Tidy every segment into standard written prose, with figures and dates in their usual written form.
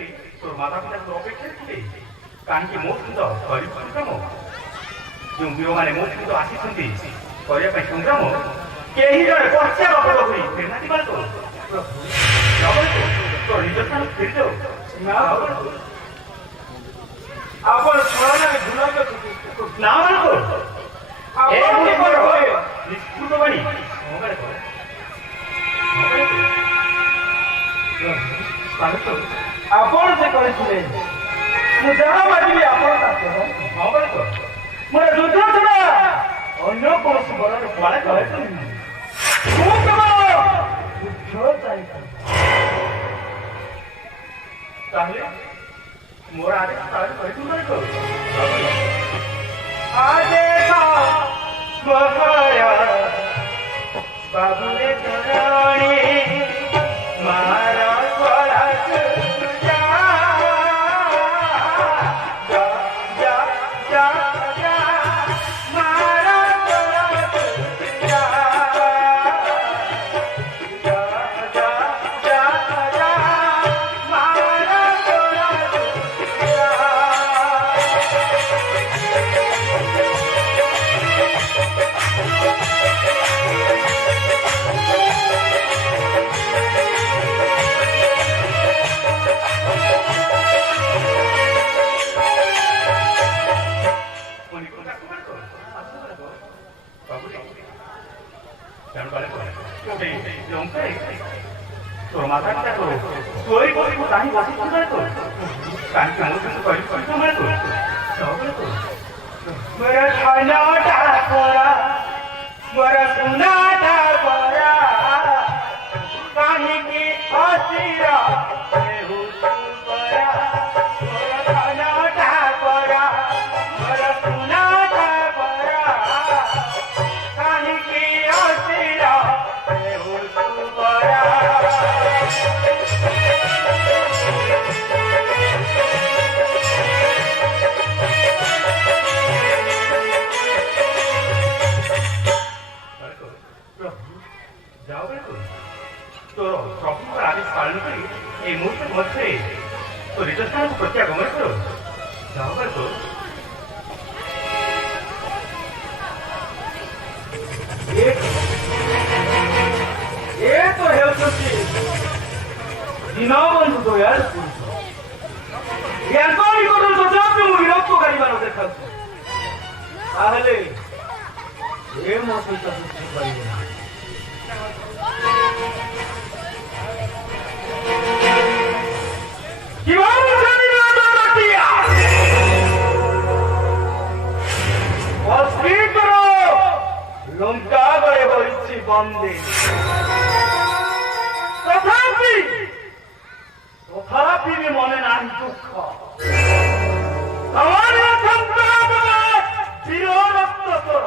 କରି ତୋର ମାତା ପିତା ତୋର ଅପେକ୍ଷାରେ ଥିଲେ କାହିଁକି ମୋ ସହିତ କରିବୁ ସଂଗ୍ରାମ ଯେଉଁ ବୀରମାନେ ମୋ ସହିତ ଆସିଛନ୍ତି କରିବା ପାଇଁ ସଂଗ୍ରାମ କେହି ଜଣେ ପଶ୍ଚାତପଦ ହୋଇ ଫେରିନାହାନ୍ତି ବାଳକ ତୋର ନିଜ ସ୍ଥାନ ଫେରିଯାଉ ଆପଣ ଛଳନାରେ ଭୁଲ ନା ବାଳକ ନିଷ୍କୃତ ବାଣୀ ଆପଣ ସେ କରିଥିଲେ ମୁଁ ଯାହା ମାଗିବି ଆପଣ ମୋର ଯୁଦ୍ଧ ଛଡ଼ା ଅନ୍ୟ କୌଣସି ବଳରେ ବାଳକ ମୁଁ କେବଳ ଯୁଦ୍ଧ ଚାହିଁଥାଏ ତାହେଲେ ମୋର ଆଦେଶ ପାଳନ କରିବୁ ବାଳକ आदेश बाबुरे चरणी मारा তোর মাথা পিতা করো তুই বলিব তাহি বসিছি বালক কাহিঁকি আমার সঙ্গে করি করিত বালক मेरा खाना डाकोरा मेरा सुना डाकोरा कहीं की हसीरा मेरा खाना डाकोरा मेरा सुना डाकोरा कहीं की हसीरा তোর প্রভুঙ্কর আদেশ পালন করি এই মুহূর্তের মধ্যে তোর নিজ স্থানକୁ প্রত্যাগমন কর যাও বালক ଏ ତ ହେଉଛନ୍ତି ଦୀନବନ୍ଧୁ ଦୟାଳ ପୁରୁଷ ୟାଙ୍କ ନିକଟରୁ ତଥାପି ମୁଁ ବିରକ୍ତ କରିବାର ଦେଖାଉଛି ତାହେଲେ ଏ ମୋ ସହିତ ଯୁଦ୍ଧ କରିବେ ନାହିଁ লঙ্কা করে বলছি বন্দে তথাপি তথাপি মনে নাই দুঃখ আমার সংগ্রাম চিররক্ত তোর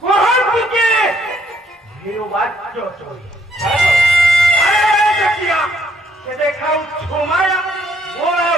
কোহন্তুকে ভীরবাচ্য চই সে দেখাও ছমায়া ওরা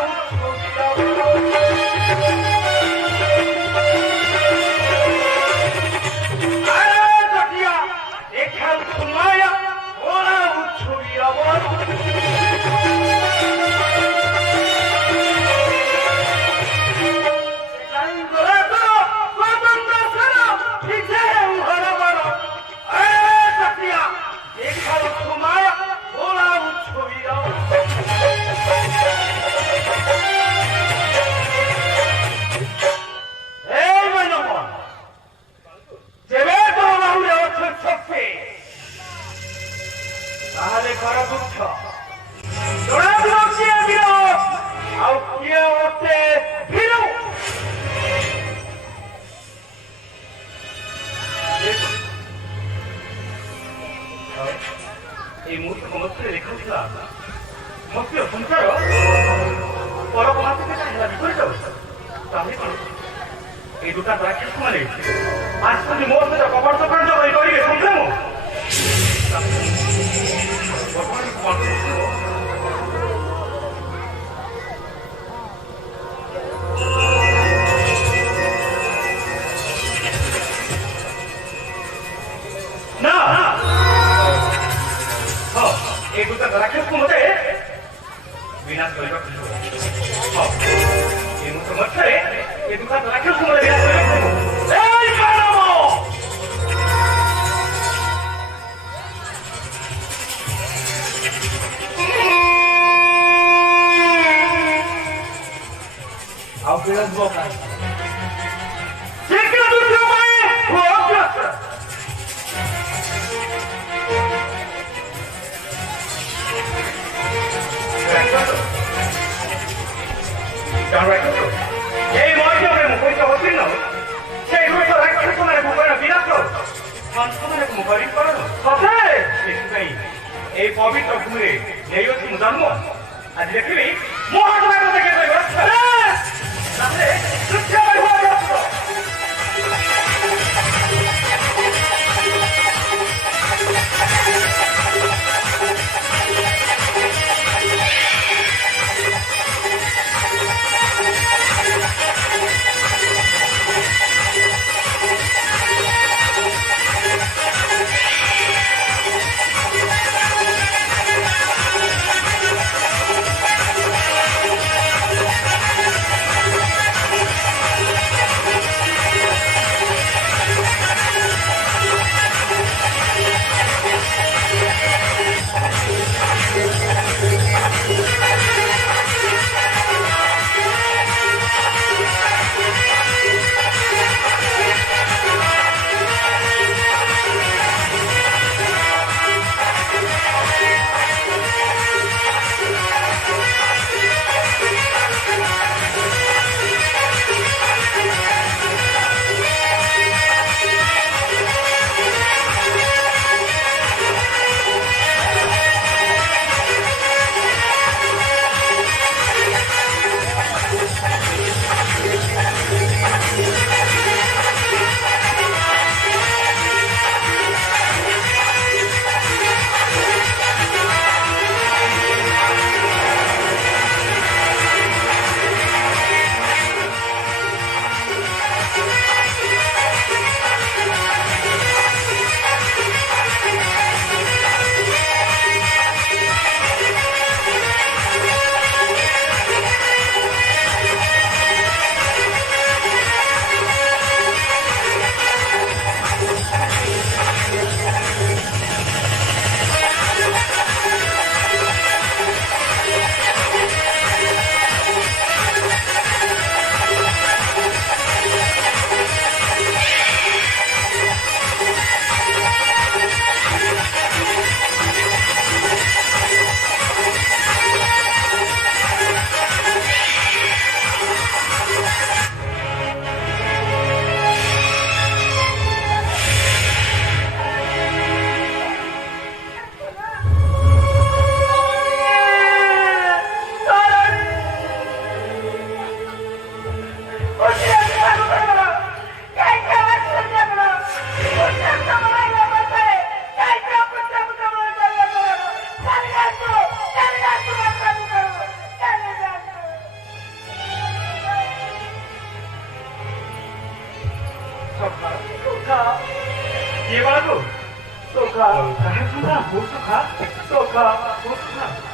তাহলে করা দুঃখ এই মুহূর্তে মধ্যে লেখাছিলাম ভক্তির সঞ্চার পরমাত্মা থেকে চাহিদা বিপরীত তাহলে এই দুটা দ্বারা সমানে আজ যদি মোর সাথে কপার্থ কার্য করিবে সংগ্রাম না ରାକ୍ଷସକୁ ବିନାଶ କରିବାକୁ ଯିବ। ଏ ମୁହୂର୍ତ୍ତ ମଧ୍ୟରେ ଏ ଦୁଃଖାନ୍ତ ରାକ୍ଷସକୁ ମୋତେ ବିନାଶ କରିବାକୁ ପଡ଼ିବ। ଏଇ ମାନବ! ଆଉ ବିଳମ୍ବ କାହିଁ? ଶୀଘ୍ର ଦୁର୍ଗ ପାଇଁ ହୁଅ ଅଗ୍ରସର। এই মর্যাদায় মুখরিত অতীর্ণ সেই রূপ রাক্ষসমানে ভূপের বিনাশ সন্তানকে মুখরিত করানো সতে ସେଥିପାଇଁ এই পবিত্র ভূমিরে নেইଅଛି ମୁଁ ଜନ୍ମ ଆଜି ଦେଖିବି ମୋ ହାତରେ ମୋତେ କିଏ କହିବ ତାହେଲେ ଶିକ୍ଷା କରିବ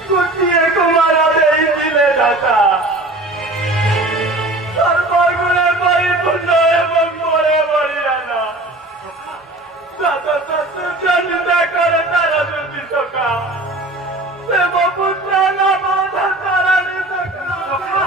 ଗୋଟିଏ କୁମାର ଦେଇଥିଲେ ଦାତା ସର୍ବଗୁଣେ ପରିପୂର୍ଣ୍ଣ ଏବଂ ପରେ ବଳିଦାନ ଚିନ୍ତା କରେ ତାର ଦୁର୍ବି ସଖା ଦେବ ପୁତ୍ର ନାମ ଧରାଣୀ ସଖା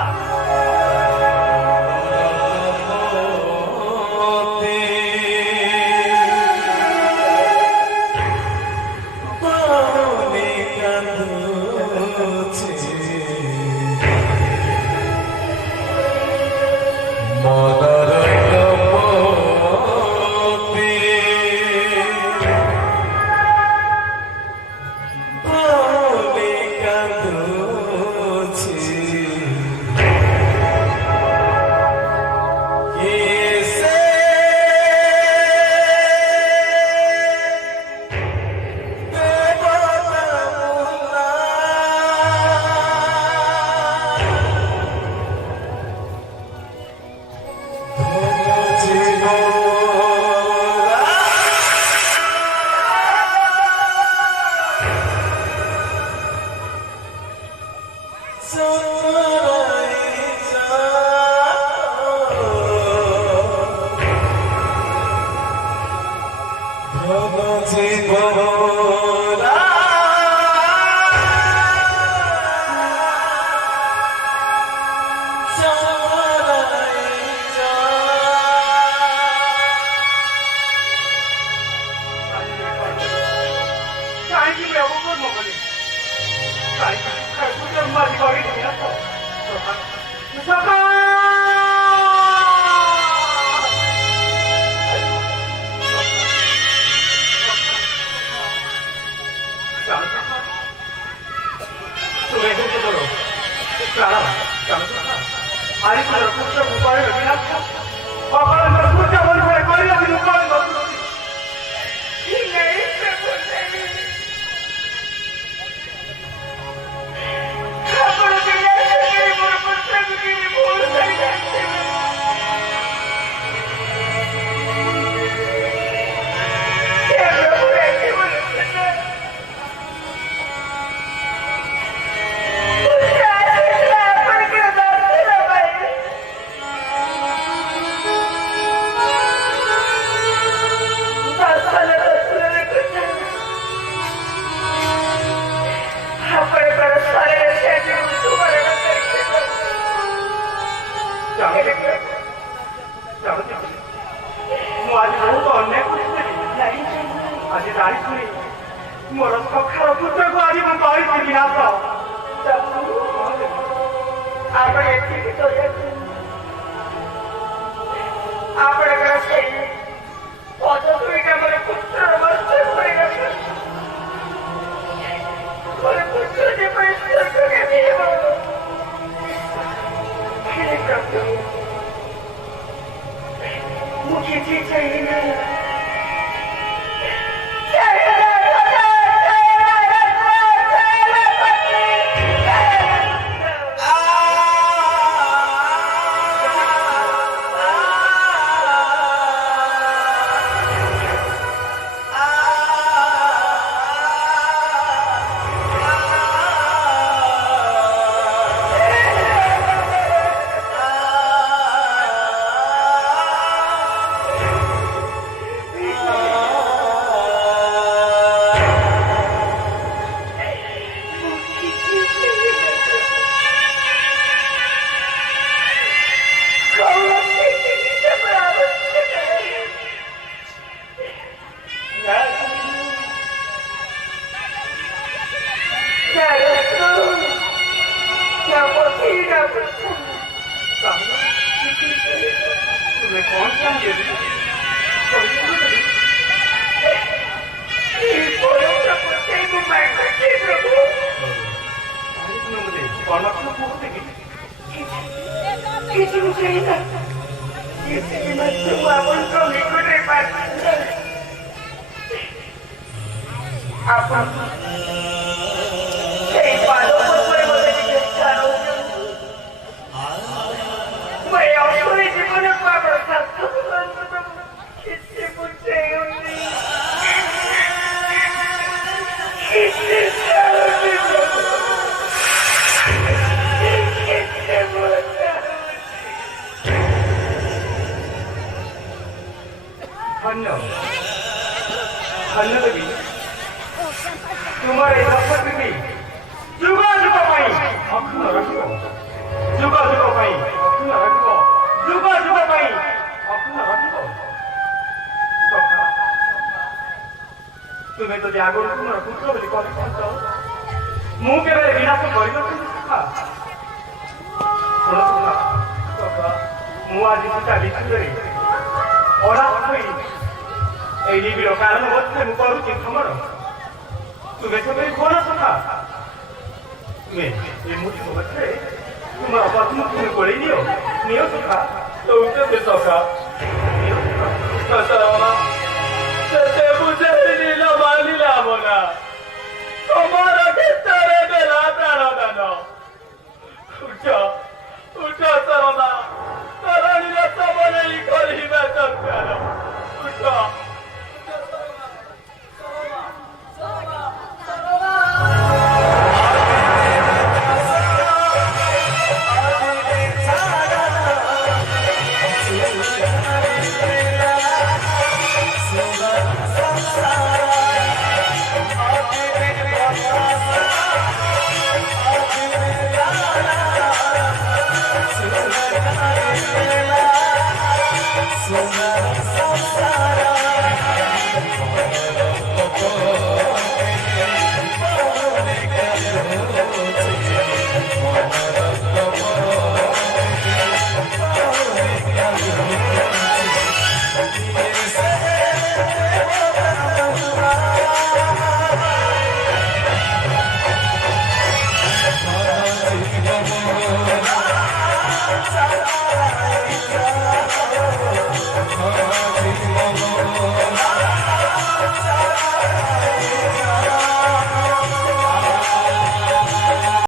অবগত মগলে তাই পুত্র মাঝি করে দিবি না তো সকাল তুমি এসেছে বলো আরে পুত্র পুত্র উপরে রবি না অপরাধ পুত্র বলে করে করি আমি উপরে ମୋର ସଖାଳ ପୁତ୍ରକୁ ଆଜି ମୁଁ କହିଥିଲି ନା ତ ଆପଣ ଏଠିକି ଆପଣଙ୍କର ସେଇ ପଦବୀଟା ମୋର ପୁତ୍ରର ବର୍ଷ କରିଗଲା ମୋର ପୁତ୍ର ଯେପରି ସ୍ୱର୍ଗଗାମୀ ହେବ ହେଲେ ପ୍ରଭୁ ମୁଁ କିଛି ଚାହିଁବି ନାହିଁ तुम्हें तो जागो तुम पुत्र बोली कह मु के विनाश कर आज सीता विषय अनाथ कारण मध्य मुझे खबर तुम्हें सब कौन सखा तुम्हें मुझे मध्य तुम पत्नी तुम्हें कोड़े नियो सखा तो उसे सखा सते मुझे मानिला बोला